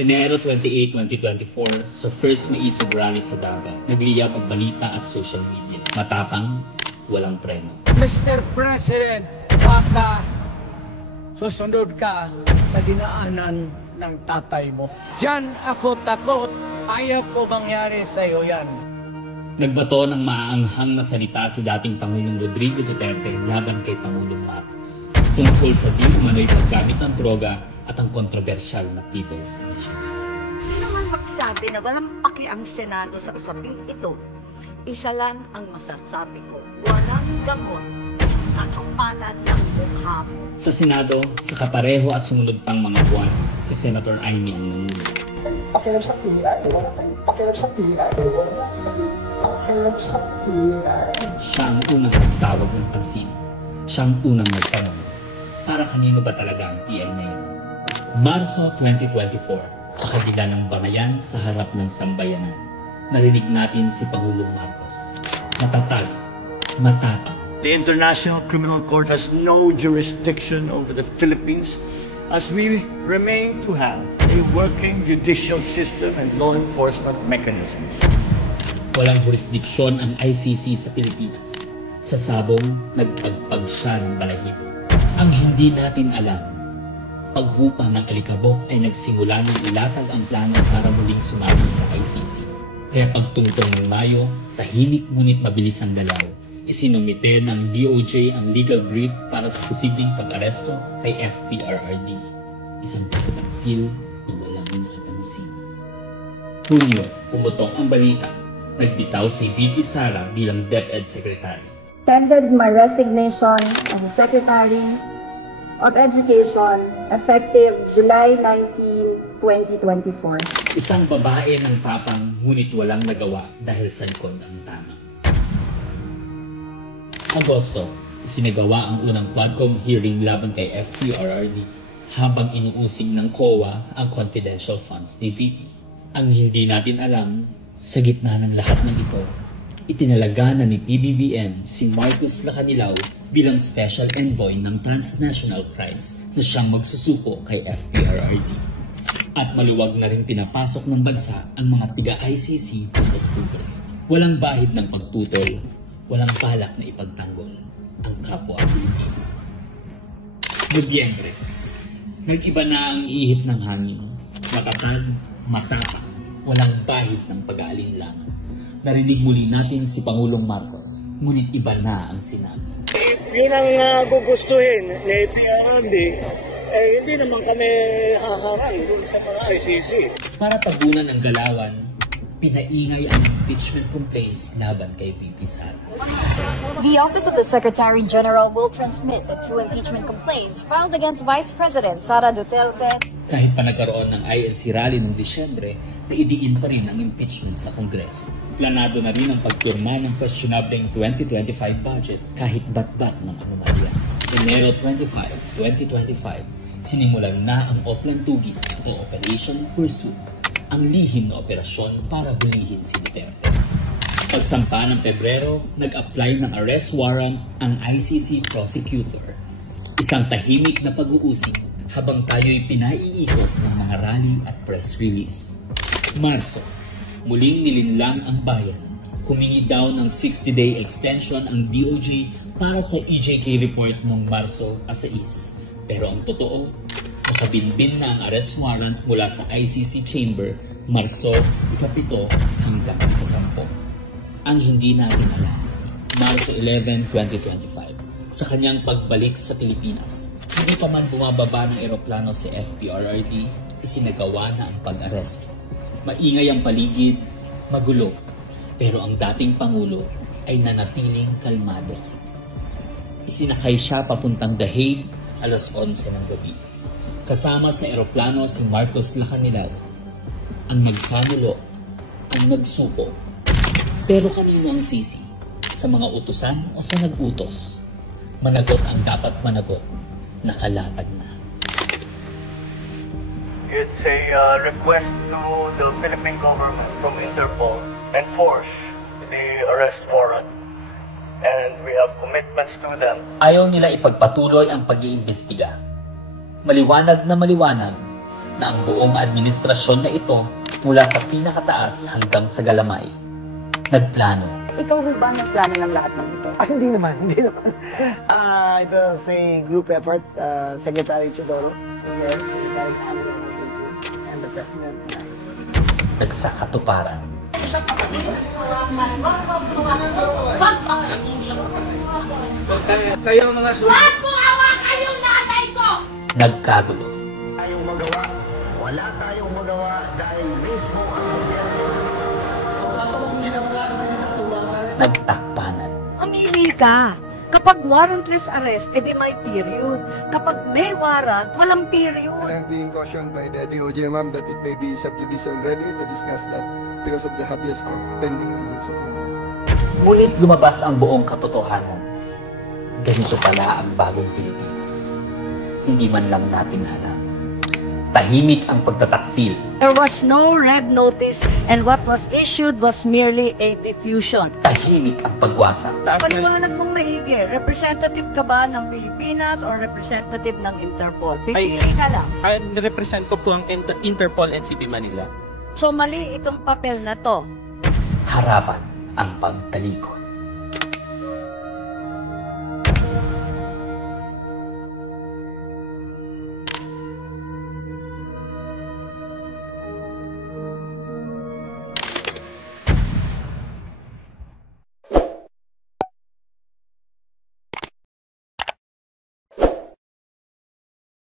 Enero 28, 2024, sa first maisog rally sa Davao, nagliyab ang balita at social media. Matapang, walang preno. Mr. President, baka susunod ka sa dinaanan ng tatay mo. Diyan ako takot. Ayaw ko mangyari sa iyo yan. Nagbato ng maaanghang na salita si dating Pangulong Rodrigo Duterte laban kay Pangulong Marcos tungkol sa di umano'y paggamit ng droga at ang kontrobersyal na People's Initiative. Hindi naman magsabi na walang paki ang Senado sa usaping ito. Isa lang ang masasabi ko, walang gamot sa kakapalan ng mukha mo. Sa Senado, sa kapareho at sumunod pang mga buwan, si Senator Amy ang nangulo. Pakialam sa PI, wala tayong pakialam sa PI, wala tayong pakialam sa PI. Siya ang unang nagtawag ng pansin. Siya ang unang nagtanong, para kanino ba talaga ang PI na yan? Marso 2024, sa kabila ng bangayan sa harap ng sambayanan, narinig natin si Pangulong Marcos. Matatag, matapang. The International Criminal Court has no jurisdiction over the Philippines as we remain to have a working judicial system and law enforcement mechanisms. Walang jurisdiksyon ang ICC sa Pilipinas. Sa sabong, nagpagpag siya ng balahibo. Ang hindi natin alam, paghupa ng alikabok ay nagsimula ng ilatag ang plano para muling sumali sa ICC. Kaya pagtungtong ng Mayo, tahimik ngunit mabilis ang galaw. Isinumite ng DOJ ang legal brief para sa posibleng pag-aresto kay FPRRD. Isang pagpapansil na walang nakapansin. Hunyo, pumutok ang balita. Nagbitaw si VP Sara bilang DepEd Secretary. Tendered my resignation as the Secretary of Education effective July 19, 2024. Isang babae ng tapang ngunit walang nagawa dahil sa likod ang tama. Agosto, isinagawa ang unang Quadcom hearing laban kay FPRRD habang inuusig ng COA ang confidential funds ni VP. Ang hindi natin alam, sa gitna ng lahat ng ito, itinalaga na ni PBBM si Marcos Lacanilao bilang Special Envoy ng Transnational Crimes na siyang magsusuko kay FPRRD. At maluwag na rin pinapasok ng bansa ang mga tiga-ICC noong Oktubre. Walang bahid ng pagtutol, walang balak na ipagtanggol ang kapwa Pilipino. Nobyembre, nag-iba na ang ihip ng hangin. Matatag, matapang, walang bahid ng pag-aalinlangan. Narinig muli natin si Pangulong Marcos, ngunit iba na ang sinabi. If yun ang gugustuhin ni PRRD, hindi naman kami haharang doon sa mga ICC. Para tabunan ang galawan, pinaingay ang impeachment complaints laban kay VP Sara. The Office of the Secretary General will transmit the 2 impeachment complaints filed against Vice President Sara Duterte. Kahit pa nagkaroon ng INC rally noong Disyembre, naidiin pa rin ang impeachment sa Kongreso. Planado na rin ang pagpirma ng questionableng 2025 budget kahit bat-bat ng anomalya. Enero 25, 2025, sinimulan na ang Oplan Tugis o Operation Pursuit, ang lihim na operasyon para hulihin si Duterte. Pagsampa ng Pebrero, nag-apply ng arrest warrant ang ICC prosecutor. Isang tahimik na pag-uusig habang tayo'y pinaiikot ng mga rally at press release. Marso, muling nilinlang ang bayan. Humingi daw ng 60-day extension ang DOJ para sa EJK report noong Marso 6. Pero ang totoo, nakabinbin na ang arrest warrant mula sa ICC chamber Marso 7 hanggang 10. Ang hindi natin alam, Marso 11, 2025, sa kanyang pagbalik sa Pilipinas, hindi pa man bumababa ng eroplano si FPRRD, isinagawa na ang pag-aresto. Maingay ang paligid, magulo, pero ang dating Pangulo ay nanatiling kalmado. Isinakay siya papuntang The Hague alas 11 ng gabi. Kasama sa eroplano si Marcos Lacanilao, ang nagkanulo, ang nagsuko. Pero kanino ang sisi? Sa mga utusan o sa nag-utos? Managot ang dapat managot, nakalatag na. It's a request to the Philippine government from Interpol enforce the arrest warrant. And we have commitments to them. Ayaw nila ipagpatuloy ang pag-iimbestiga. Maliwanag na maliwanag, na ang buong administrasyon na ito mula sa pinakataas hanggang sa galamay nagplano. Ikaw ho ba nagplano ng lahat ng ito? Hindi naman. Ito si group effort, Secretary Chudoro, Secretary and the President. Nagsakatuparan. Kayo mga Wag mo hawakan yung nanay ko! Nagkagulo. Tayong magawa. Wala tayong magawa dahil mismo ang gobyerno. Nagtakpanan. Mamili ka. Kapag warrantless arrest, edi may period. Kapag may warrant, walang period. And I'm being cautioned by the DOJ, ma'am, that it may be sub judice already to discuss that because of the habeas corpus pending in the Supreme Court. Mulit lumabas ang buong katotohanan. Ganito pala ang bagong Pilipinas. Hindi man lang natin alam. Tahimik ang pagtataksil. There was no red notice and what was issued was merely a diffusion. Tahimik ang pagwasak. Paliwanag mong maigi, representative ka ba ng Pilipinas or representative ng Interpol? Pipili ka lang. Represent ko po ang Interpol NCP Manila. So mali itong papel na to. Harapan ang pagtalikod.